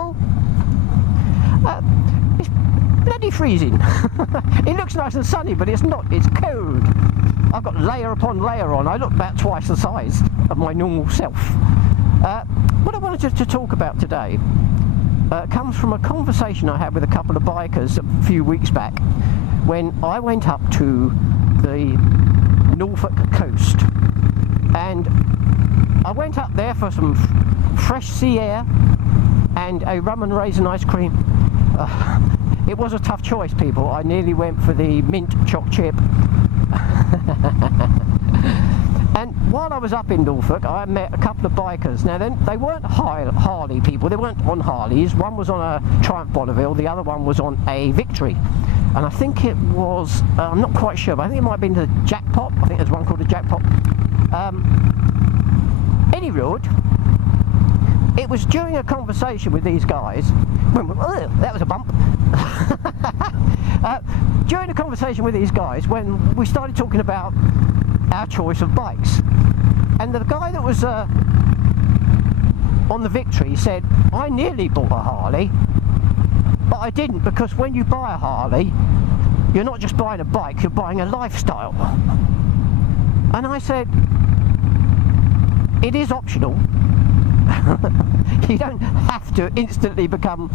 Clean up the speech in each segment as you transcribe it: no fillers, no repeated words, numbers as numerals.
people? It's bloody freezing. It looks nice and sunny, but it's not. It's cold. I've got layer upon layer on. I look about twice the size of my normal self. What I wanted to talk about today comes from a conversation I had with a couple of bikers a few weeks back when I went up to the Norfolk coast, and I went up there for some fresh sea air and a rum and raisin ice cream. It was a tough choice, people. I nearly went for the mint choc chip. And while I was up in Norfolk, I met a couple of bikers. Now, they weren't Harley people. They weren't on Harleys. One was on a Triumph Bonneville. The other one was on a Victory. And I think it was, I'm not quite sure, but I think it might have been the Jackpot. I think there's one called the Jackpot. Any road, it was during a conversation with these guys, when, that was a bump. During a conversation with these guys, when we started talking about our choice of bikes, and the guy that was on the Victory said, I nearly bought a Harley, but I didn't, because when you buy a Harley, you're not just buying a bike, you're buying a lifestyle. And I said, it is optional. You don't have to instantly become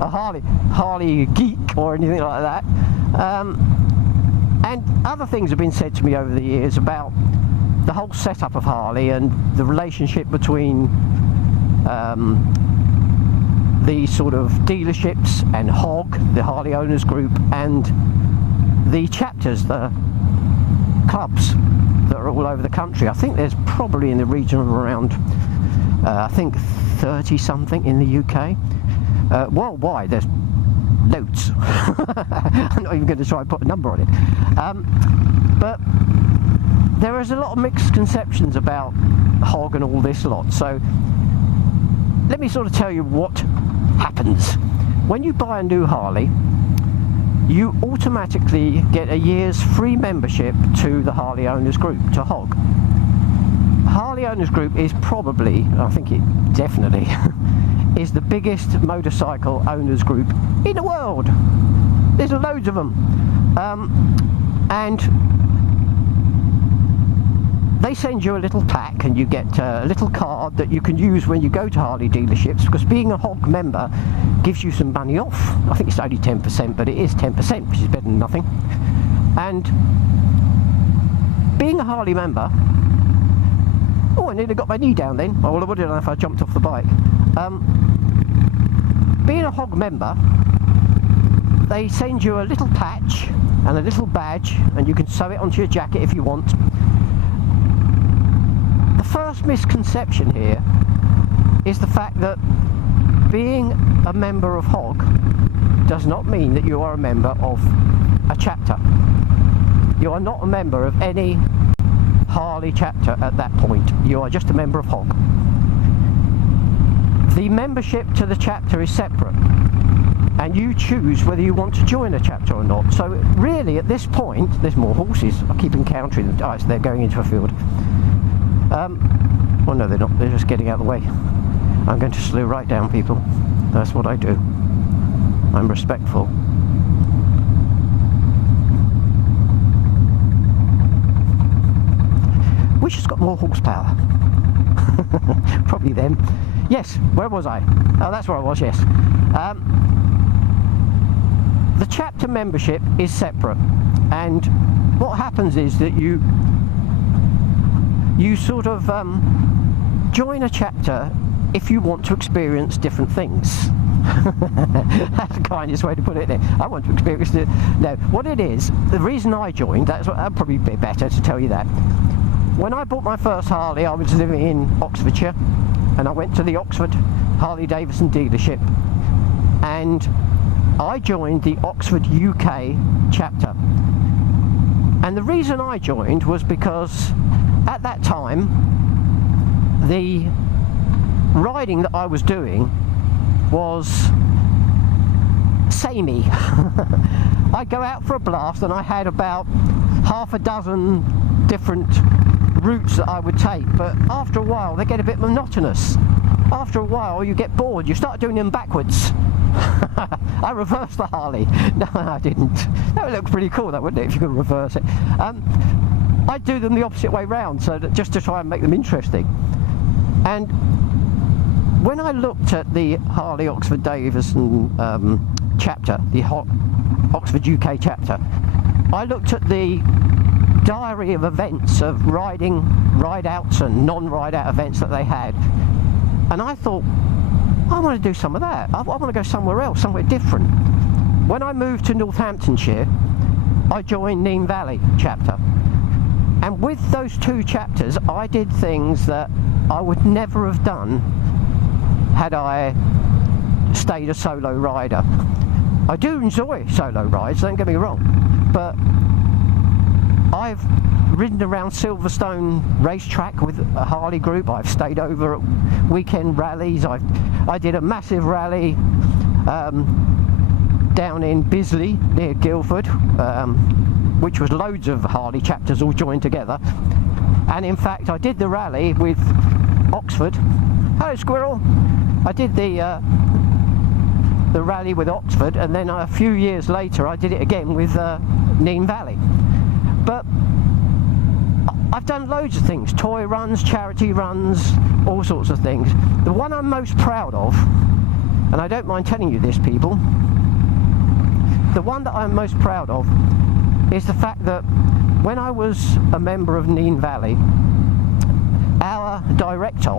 a Harley geek or anything like that. And other things have been said to me over the years about the whole setup of Harley and the relationship between the sort of dealerships and HOG, the Harley Owners group, and the chapters, the clubs that are all over the country. I think there's probably in the region of around I think 30 something in the UK. Worldwide there's loads. I'm not even going to try and put a number on it. But there is a lot of misconceptions about HOG and all this lot. So let me sort of tell you what happens. When you buy a new Harley, you automatically get a year's free membership to the Harley Owners group, to HOG. Harley Owners group is probably, I think it definitely, is the biggest motorcycle owners group in the world. There's loads of them. And they send you a little pack, and you get a little card that you can use when you go to Harley dealerships, because being a HOG member gives you some money off. I think it's only 10%, but it is 10%, which is better than nothing. And being a Harley member, oh, I nearly got my knee down then. Oh, well, I would have done if I jumped off the bike. Being a HOG member, they send you a little patch and a little badge, and you can sew it onto your jacket if you want. The first misconception here is the fact that being a member of HOG does not mean that you are a member of a chapter. You are not a member of any Harley chapter at that point. You are just a member of HOG. The membership to the chapter is separate, and you choose whether you want to join a chapter or not. So really at this point, there's more horses. I keep encountering them. Oh, so they're going into a field. Well, no, they're not. They're just getting out of the way. I'm going to slow right down, people. That's what I do. I'm respectful. Which has got more horsepower? Probably them. Yes, where was I? Oh, that's where I was, yes. The chapter membership is separate, and what happens is that you sort of join a chapter if you want to experience different things. That's the kindest way to put it there. I want to experience it. No, what it is, the reason I joined, that'd probably be better to tell you that. When I bought my first Harley, I was living in Oxfordshire, and I went to the Oxford Harley Davidson dealership, and I joined the Oxford UK chapter. And the reason I joined was because at that time the riding that I was doing was samey. I'd go out for a blast and I had about half a dozen different routes that I would take, but after a while they get a bit monotonous. after a while you get bored, you start doing them backwards. I reversed the Harley. No, I didn't. That would look pretty cool, that wouldn't it, if you could reverse it. I'd do them the opposite way round, so that just to try and make them interesting. And when I looked at the Harley Oxford Davison chapter, the Oxford UK chapter, I looked at the diary of events of ride-outs and non-ride-out events that they had, and I thought, I want to do some of that. I want to go somewhere else, somewhere different. When I moved to Northamptonshire, I joined Nene Valley chapter, and with those two chapters I did things that I would never have done had I stayed a solo rider. I do enjoy solo rides, don't get me wrong, but I've ridden around Silverstone racetrack with a Harley group. I've stayed over at weekend rallies. I did a massive rally down in Bisley near Guildford, which was loads of Harley chapters all joined together. And in fact, I did the rally with Oxford. Hello, Squirrel. I did the rally with Oxford, and then a few years later I did it again with Nene Valley. But I've done loads of things, toy runs, charity runs, all sorts of things. The one I'm most proud of, and I don't mind telling you this, people, the one that I'm most proud of is the fact that when I was a member of Nene Valley, our director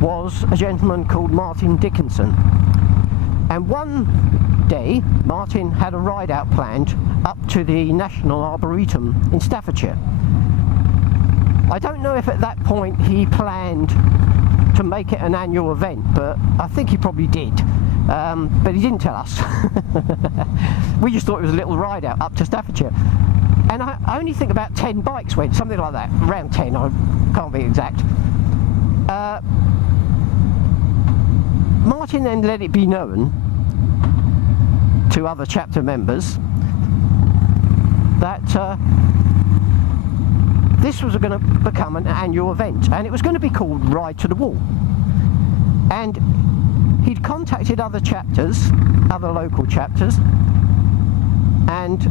was a gentleman called Martin Dickinson. And one day, Martin had a ride-out planned up to the National Arboretum in Staffordshire. I don't know if at that point he planned to make it an annual event, but I think he probably did. But he didn't tell us. We just thought it was a little ride-out up to Staffordshire. And I only think about 10 bikes went, something like that, around 10, I can't be exact. Martin then let it be known to other chapter members that this was going to become an annual event, and it was going to be called Ride to the Wall. And he'd contacted other chapters, other local chapters, and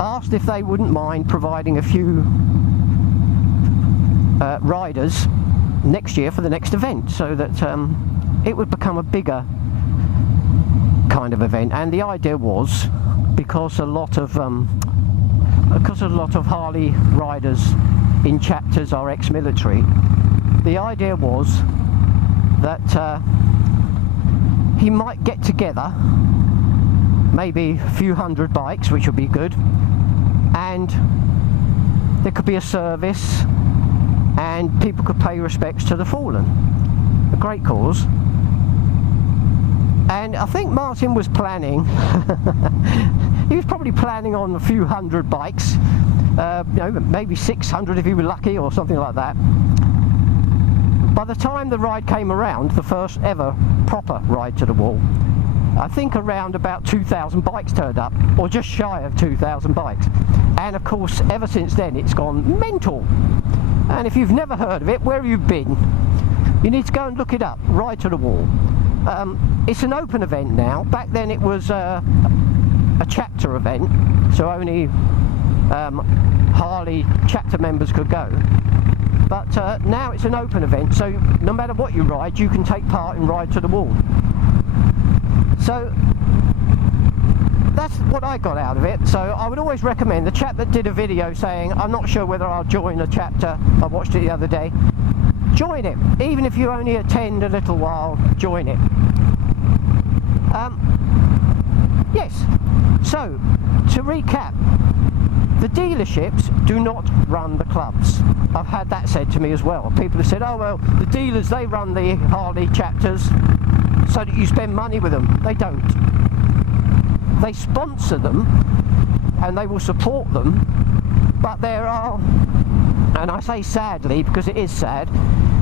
asked if they wouldn't mind providing a few riders next year for the next event, so that it would become a bigger kind of event. And the idea was, because a lot of Harley riders in chapters are ex-military, the idea was that he might get together maybe a few hundred bikes, which would be good, and there could be a service and people could pay respects to the fallen. A great cause. And I think Martin was planning, he was probably planning on a few hundred bikes, you know, maybe 600 if he were lucky, or something like that. By the time the ride came around, the first ever proper Ride to the Wall, I think around about 2,000 bikes turned up, or just shy of 2,000 bikes. And of course, ever since then, it's gone mental. And if you've never heard of it, where have you been? You need to go and look it up, Ride to the Wall. It's an open event now. Back then it was a chapter event, so only Harley chapter members could go. But now it's an open event, so no matter what you ride, you can take part in Ride to the Wall. So that's what I got out of it. So I would always recommend, the chap that did a video saying, I'm not sure whether I'll join a chapter, I watched it the other day, join it. Even if you only attend a little while, join it. Yes, so to recap, the dealerships do not run the clubs. I've had that said to me as well. People have said, oh well, the dealers, they run the Harley chapters so that you spend money with them. They don't. They sponsor them and they will support them, but there are, and I say sadly because it is sad,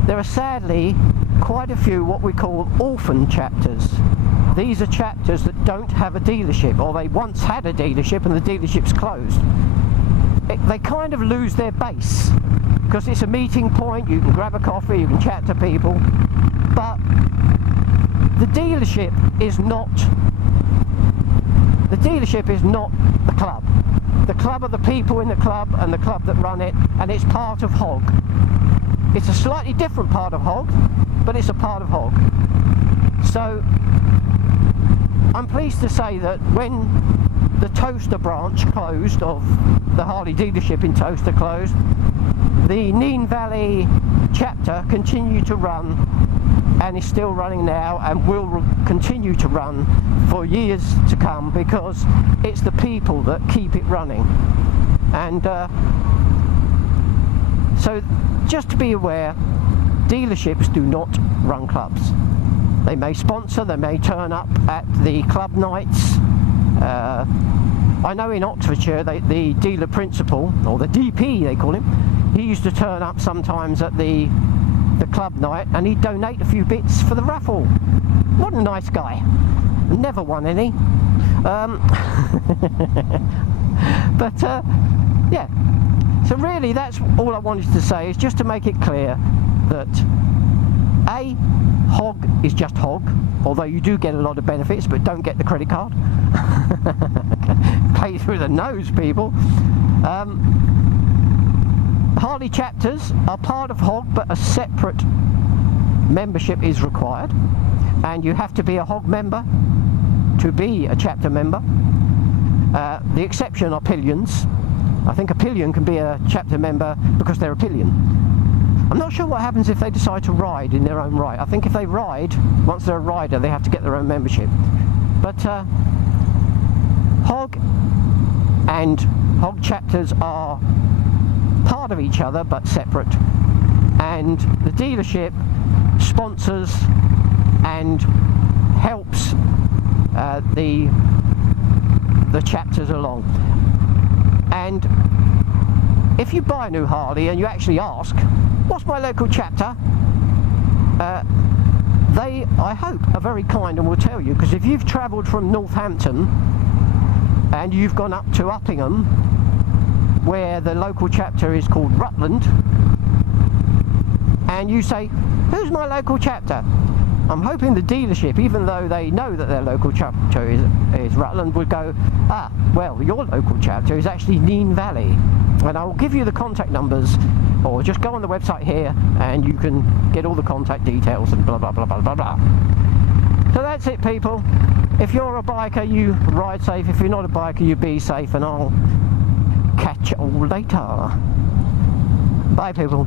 there are sadly quite a few what we call orphan chapters. These are chapters that don't have a dealership, or they once had a dealership and the dealership's closed. They kind of lose their base, because it's a meeting point. You can grab a coffee, you can chat to people, but the dealership is not the club. The club are the people in the club and the club that run it, and it's part of HOG. It's a slightly different part of HOG, but it's a part of HOG. So I'm pleased to say that when the Toaster branch closed, of the Harley dealership in Toaster closed, the Nene Valley chapter continued to run, and is still running now, and will continue to run for years to come, because it's the people that keep it running. And so just to be aware, dealerships do not run clubs. They may sponsor, they may turn up at the club nights. I know in Oxfordshire, the dealer principal, or the DP they call him, he used to turn up sometimes at the club night, and he'd donate a few bits for the raffle. What a nice guy. Never won any. But yeah, so really that's all I wanted to say, is just to make it clear that A, HOG is just HOG, although you do get a lot of benefits, but don't get the credit card. Pay through the nose, people. Harley chapters are part of HOG, but a separate membership is required, and you have to be a HOG member to be a chapter member. The exception are pillions. I think a pillion can be a chapter member because they're a pillion. I'm not sure what happens if they decide to ride in their own right. I think if they ride, once they're a rider, they have to get their own membership. But HOG and HOG chapters are part of each other but separate, and the dealership sponsors and helps the chapters along. And if you buy a new Harley and you actually ask, what's my local chapter, they, I hope, are very kind and will tell you, because if you've travelled from Northampton and you've gone up to Uppingham, where the local chapter is called Rutland, and you say, who's my local chapter? I'm hoping the dealership, even though they know that their local chapter is Rutland, would go, ah, well, your local chapter is actually Nene Valley. And I will give you the contact numbers, or just go on the website here and you can get all the contact details and blah blah blah blah blah blah. So that's it, people. If you're a biker, you ride safe. If you're not a biker, you be safe, and I'll catch you all later. Bye, people.